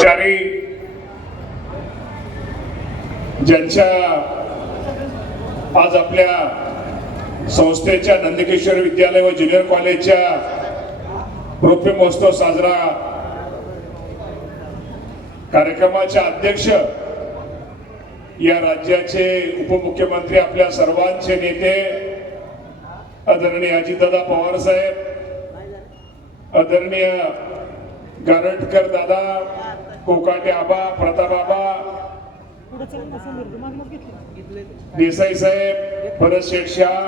कर्मचारी ज्यांच्या आज आपल्या संस्थेच्या नंदकिशोर विद्यालय व ज्युनियर कॉलेजच्या रौप्य महोत्सव साजरा कार्यक्रमाचे अध्यक्ष या राज्याचे उपमुख्यमंत्री आपल्या सर्वांचे नेते आदरणीय अजितदादा पवार साहेब, आदरणीय गारटकर दादा, कोकाटे आबा, प्रताप आबा, देसाई साहेब, भरत शेठ शाह,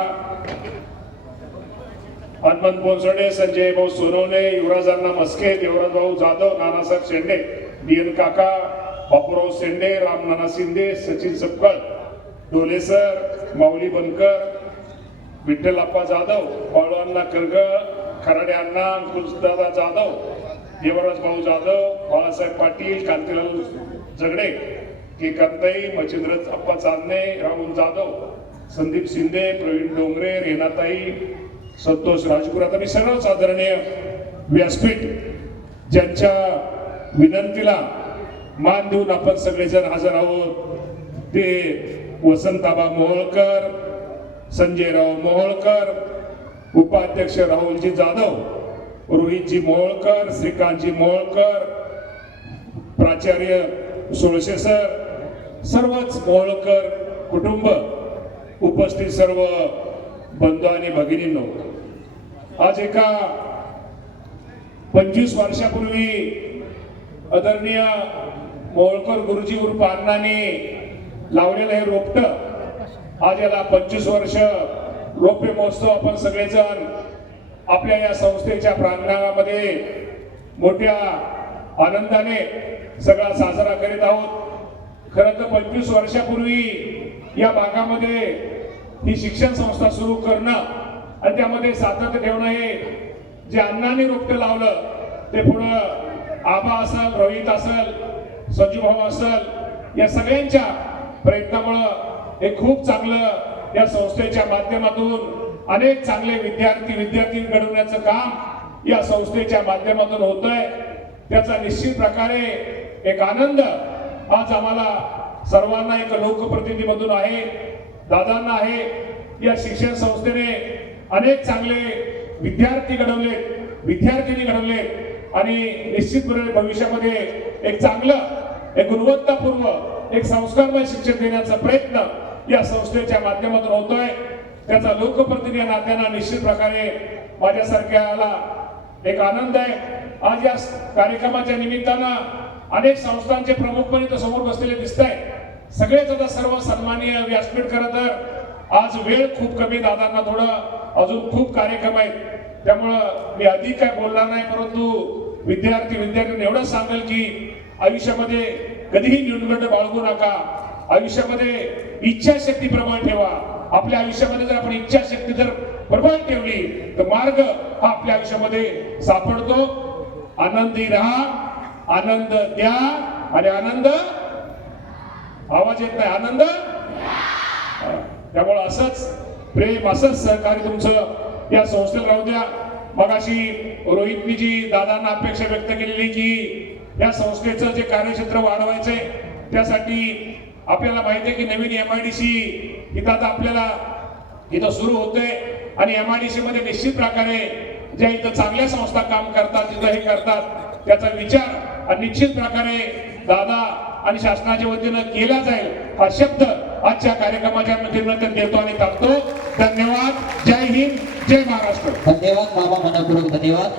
हनुमंत बोनसडे, संजय भाऊ सोनवणे, युवराज अण्णा मस्के, देवराज भाऊ जाधव, नानासाहेब शेंडे, डीएन काका, बापूराव शेंडे, रामनाना शिंदे, सचिन सपकाळ, डोले सर, माऊली बनकर, विठ्ठल अप्पा जाधव, बाळू अण्णा करगळ, खराडे अण्णा, अंकुशदादा जाधव, देवराज भाऊ जाधव, बाळासाहेब पाटील, कांतीलाल झगडे, के कंताई, मच्छिंद्र अप्पा चांदणे, राहुल जाधव, संदीप शिंदे, प्रवीण डोंगरे, रेनाताई, संतोष राजपुरात आणि सर्वच आदरणीय व्यासपीठ ज्यांच्या विनंतीला मान देऊन आपण सगळेजण हजर आहोत ते वसंताबा मोहोळकर, संजयराव मोहोळकर, उपाध्यक्ष राहुलजी जाधव, रोहितजी मोहोळकर, श्रीकांतजी मोहोळकर, प्राचार्य सोळशे सर, सर्वच मोहोळकर कुटुंब, उपस्थित सर्व बंधू आणि भगिनींनो, आज एका 25 वर्षापूर्वी आदरणीय मोहोळकर गुरुजी उर्फ अण्णांनी लावलेलं हे रोपट आज याला 25 वर्ष रौप्य महोत्सव आपण सगळेजण आपल्या या संस्थेच्या प्रांगणामध्ये मोठ्या आनंदाने सगळा साजरा करीत आहोत. खरं तर 25 वर्षापूर्वी या भागामध्ये ही शिक्षण संस्था सुरू करणं आणि त्यामध्ये सातत्य ठेवणं हे जे अण्णांनी रोपटं लावलं ते पुढं आबा असेल, रोहित असेल, संजूभाऊ असेल, या सगळ्यांच्या प्रयत्नामुळं हे खूप चांगलं या संस्थेच्या माध्यमातून अनेक चांगले विद्यार्थी घडवण्याचं काम या संस्थेच्या माध्यमातून होतंय. त्याचा निश्चित प्रकारे एक आनंद आज आम्हाला सर्वांना एक लोकप्रतिनिधीमधून आहे, दादांना आहे. या शिक्षण संस्थेने अनेक चांगले विद्यार्थी विद्यार्थिनी घडवले आणि निश्चितपणे भविष्यामध्ये एक चांगलं, एक गुणवत्तापूर्ण, एक संस्कारमय शिक्षण देण्याचा प्रयत्न या संस्थेच्या माध्यमातून होतोय. त्याचा लोकप्रतिनिधी नात्यानं निश्चित प्रकारे माझ्यासारख्याला एक आनंद आहे. आज या कार्यक्रमाच्या निमित्तानं अनेक संस्थांचे प्रमुख पण इथं समोर बसलेले दिसत आहेत. सगळेच आता सर्व सन्माननीय व्यासपीठ. खरं तर आज वेळ खूप कमी, दादांना थोडं अजून खूप कार्यक्रम आहेत, त्यामुळं मी अधिक काय बोलणार नाही, परंतु विद्यार्थ्यांना एवढं सांगेल की आयुष्यामध्ये कधीही न्यूनगंड बाळगू नका. आयुष्यामध्ये इच्छाशक्ती प्रबळ ठेवा. आपल्या आयुष्यामध्ये जर आपण इच्छाशक्ती जर प्रबळ ठेवली तर मार्ग हा आपल्या आयुष्यामध्ये सापडतो. आनंदी राहा, आनंद द्या आणि आनंद, आवाज येत नाही, आनंद. त्यामुळे असंच प्रेम, असंच सहकार्य तुमचं या संस्थेला राहू द्या. मगाशी रोहितनी जी दादांना अपेक्षा व्यक्त केलेली की या संस्थेचं जे कार्यक्षेत्र वाढवायचंय त्यासाठी आपल्याला माहिती आहे की नवीन MIDC इथं आता आपल्याला इथं सुरू होतंय आणि MIDC मध्ये निश्चित प्रकारे ज्या इथं चांगल्या संस्था काम करतात, तिथं हे करतात, त्याचा विचार आणि निश्चित प्रकारे दादा आणि शासनाच्या वतीनं केला जाईल हा शब्द आजच्या कार्यक्रमाच्या माध्यमातून देतो आणि टाकतो. धन्यवाद. जय हिंद, जय महाराष्ट्र. धन्यवाद बाबा, मनपूर्वक धन्यवाद.